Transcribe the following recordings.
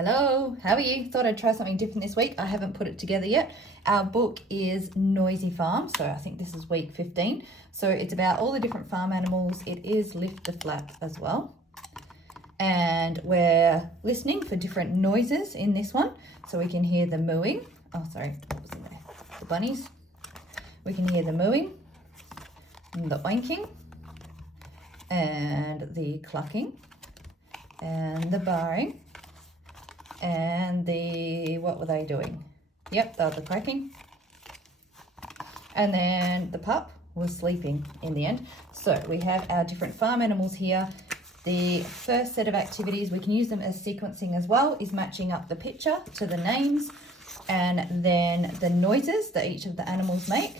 Hello, how are you? Thought I'd try something different this week. I haven't put it together yet. Our book is Noisy Farm, so I think this is week 15. So it's about all the different farm animals. It is lift the flap as well. And we're listening for different noises in this one. So we can hear the mooing. Oh, sorry, what was in there? The bunnies. We can hear the mooing, and the oinking, and the clucking, and the barring. And what were they doing? Yep, they were the quacking. And then the pup was sleeping in the end. So we have our different farm animals here. The first set of activities, we can use them as sequencing as well, is matching up the picture to the names, and then the noises that each of the animals make,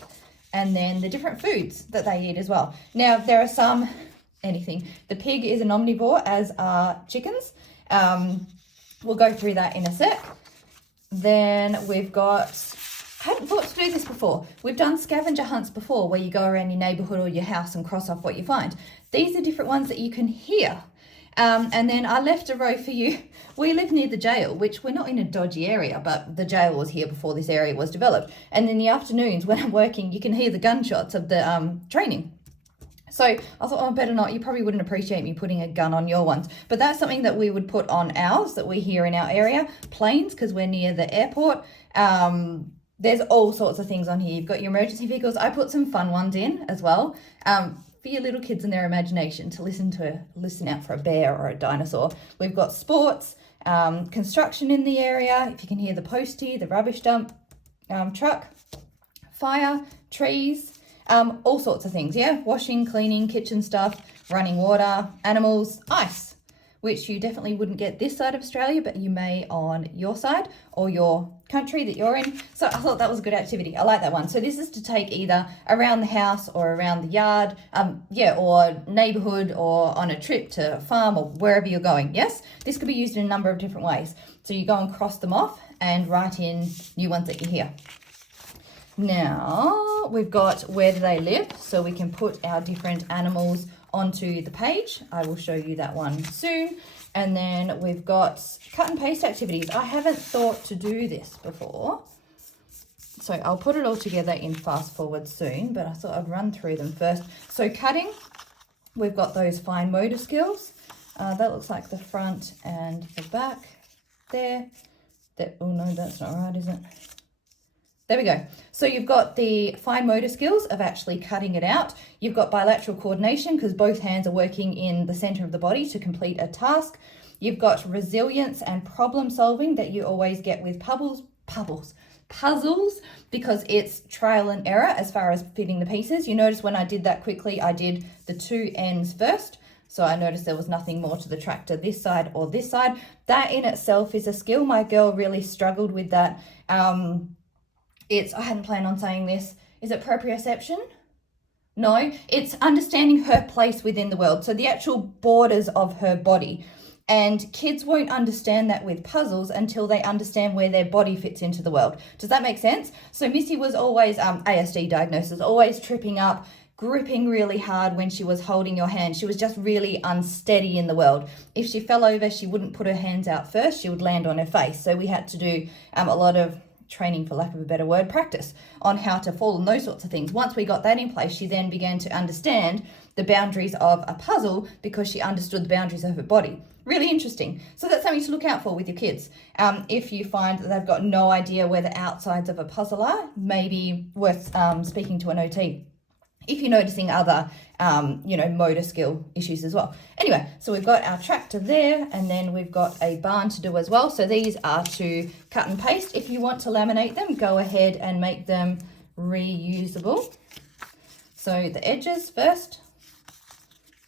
and then the different foods that they eat as well. Now, there are the pig is an omnivore, as are chickens. We'll go through that in a sec. Then we've got, I hadn't thought to do this before. We've done scavenger hunts before where you go around your neighbourhood or your house and cross off what you find. These are different ones that you can hear. And then I left a row for you. We live near the jail, which we're not in a dodgy area, but the jail was here before this area was developed. And in the afternoons when I'm working, you can hear the gunshots of the training. So I thought, oh, better not. You probably wouldn't appreciate me putting a gun on your ones. But that's something that we would put on ours that we hear in our area. Planes, because we're near the airport. There's all sorts of things on here. You've got your emergency vehicles. I put some fun ones in as well for your little kids and their imagination to listen out for a bear or a dinosaur. We've got sports, construction in the area. If you can hear the postie, the rubbish dump truck, fire, trees. All sorts of things, yeah? Washing, cleaning, kitchen stuff, running water, animals, ice, which you definitely wouldn't get this side of Australia, but you may on your side or your country that you're in. So I thought that was a good activity. I like that one. So this is to take either around the house or around the yard, or neighbourhood or on a trip to a farm or wherever you're going, yes? This could be used in a number of different ways. So you go and cross them off and write in new ones that you hear. Now we've got where do they live, so we can put our different animals onto the page. I will show you that one soon. And then we've got cut and paste activities. I haven't thought to do this before, so I'll put it all together in fast forward soon, but I thought I'd run through them first. So cutting, we've got those fine motor skills. That looks like the front and the back there. Oh no, that's not right, is it? There we go. So you've got the fine motor skills of actually cutting it out. You've got bilateral coordination because both hands are working in the center of the body to complete a task. You've got resilience and problem solving that you always get with puzzles, because it's trial and error as far as fitting the pieces. You notice when I did that quickly, I did the two ends first. So I noticed there was nothing more to the tractor this side or this side. That in itself is a skill. My girl really struggled with that. I hadn't planned on saying this. Is it proprioception? No, it's understanding her place within the world. So the actual borders of her body. And kids won't understand that with puzzles until they understand where their body fits into the world. Does that make sense? So Missy was always, ASD diagnosis, always tripping up, gripping really hard when she was holding your hand. She was just really unsteady in the world. If she fell over, she wouldn't put her hands out first. She would land on her face. So we had to do a lot of training, for lack of a better word, practice on how to fall and those sorts of things. Once we got that in place, she then began to understand the boundaries of a puzzle because she understood the boundaries of her body. Really interesting. So that's something to look out for with your kids. If you find that they've got no idea where the outsides of a puzzle are, maybe worth speaking to an OT. If you're noticing other, motor skill issues as well. Anyway, so we've got our tractor there, and then we've got a barn to do as well. So these are to cut and paste. If you want to laminate them, go ahead and make them reusable. So the edges first.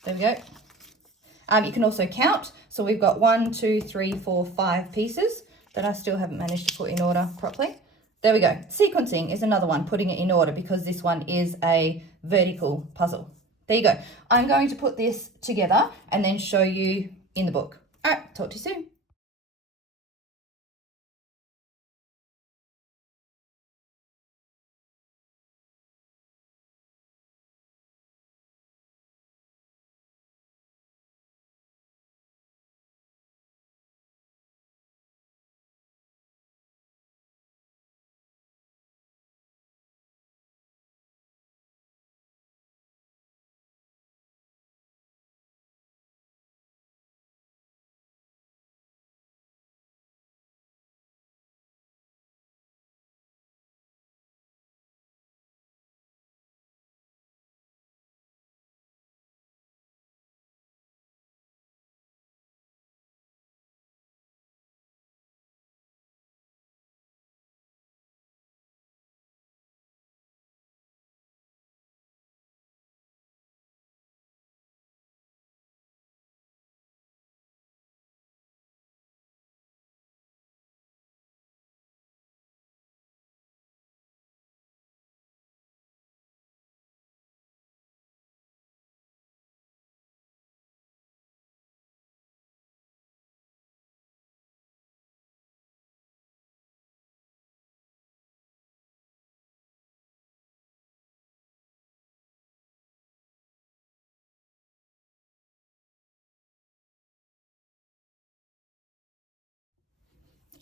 There we go. You can also count. So we've got 1, 2, 3, 4, 5 pieces that I still haven't managed to put in order properly. There we go. Sequencing is another one, putting it in order because this one is a vertical puzzle. There you go. I'm going to put this together and then show you in the book. All right, talk to you soon.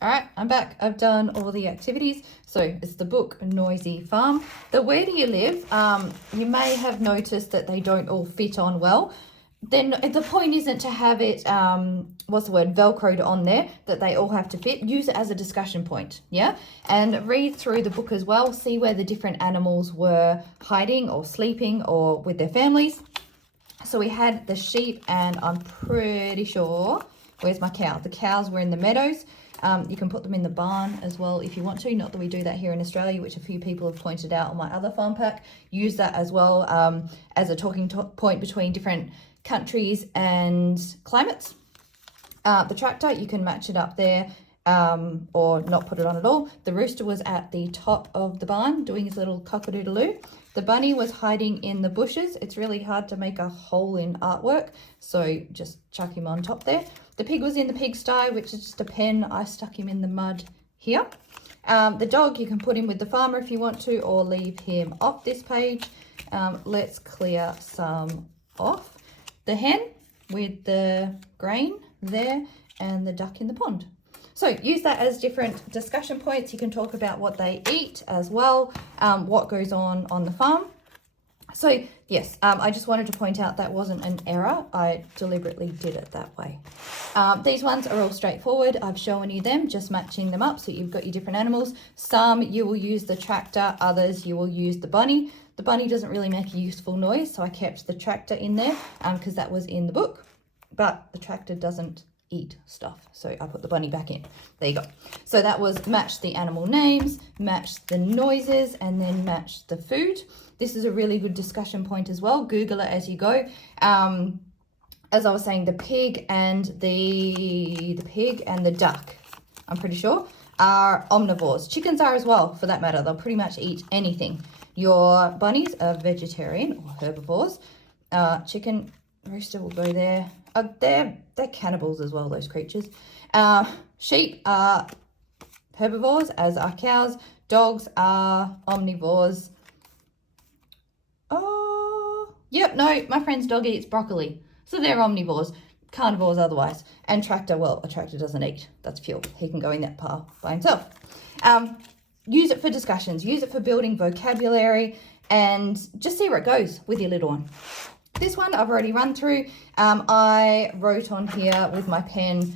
All right, I'm back. I've done all the activities. So it's the book, Noisy Farm. The Where Do You Live? You may have noticed that they don't all fit on well. Then the point isn't to have it, Velcroed on there, that they all have to fit. Use it as a discussion point, yeah? And read through the book as well. See where the different animals were hiding or sleeping or with their families. So we had the sheep, and I'm pretty sure, where's my cow? The cows were in the meadows. You can put them in the barn as well if you want to. Not that we do that here in Australia, which a few people have pointed out on my other farm pack. Use that as well as a talking point between different countries and climates. The tractor, you can match it up there or not put it on at all. The rooster was at the top of the barn doing his little cock-a-doodle-oo. The bunny was hiding in the bushes. It's really hard to make a hole in artwork, so just chuck him on top there. The pig was in the pigsty, which is just a pen. I stuck him in the mud here. The dog, you can put him with the farmer if you want to, or leave him off this page. Let's clear some off. The hen with the grain there, and the duck in the pond. So use that as different discussion points. You can talk about what they eat as well, what goes on the farm. So yes, I just wanted to point out that wasn't an error. I deliberately did it that way. These ones are all straightforward. I've shown you them, just matching them up so you've got your different animals. Some you will use the tractor, others you will use the bunny. The bunny doesn't really make a useful noise, so I kept the tractor in there because that was in the book. But the tractor doesn't eat stuff, so I put the bunny back in. There you go. So that was match the animal names, match the noises, and then match the food. This is a really good discussion point as well. Google it as you go. As I was saying, the pig and the duck, I'm pretty sure, are omnivores. Chickens are as well, for that matter. They'll pretty much eat anything. Your bunnies are vegetarian or herbivores. Chicken, rooster will go there. They're cannibals as well, those creatures. Sheep are herbivores, as are cows. Dogs are omnivores. Oh, yep, no, my friend's dog eats broccoli. So they're omnivores, carnivores otherwise. And tractor, well, a tractor doesn't eat. That's fuel. He can go in that pile by himself. Use it for discussions. Use it for building vocabulary, and just see where it goes with your little one. This one I've already run through. I wrote on here with my pen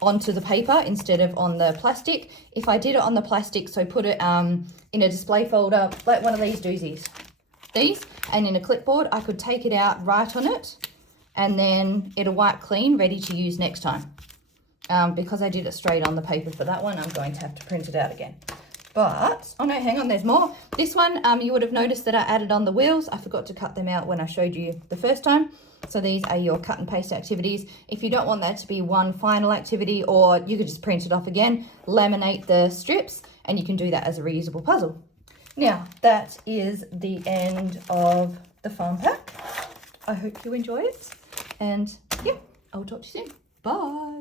onto the paper instead of on the plastic. If I did it on the plastic, so put it in a display folder, like one of these doozies. These, and in a clipboard, I could take it out, write on it, and then it'll wipe clean, ready to use next time. Because I did it straight on the paper for that one, I'm going to have to print it out again. But, oh no, hang on, there's more. This one, you would have noticed that I added on the wheels. I forgot to cut them out when I showed you the first time. So these are your cut and paste activities. If you don't want that to be one final activity, or you could just print it off again, laminate the strips, and you can do that as a reusable puzzle. Now, that is the end of the farm pack. I hope you enjoy it. And yeah, I'll talk to you soon. Bye.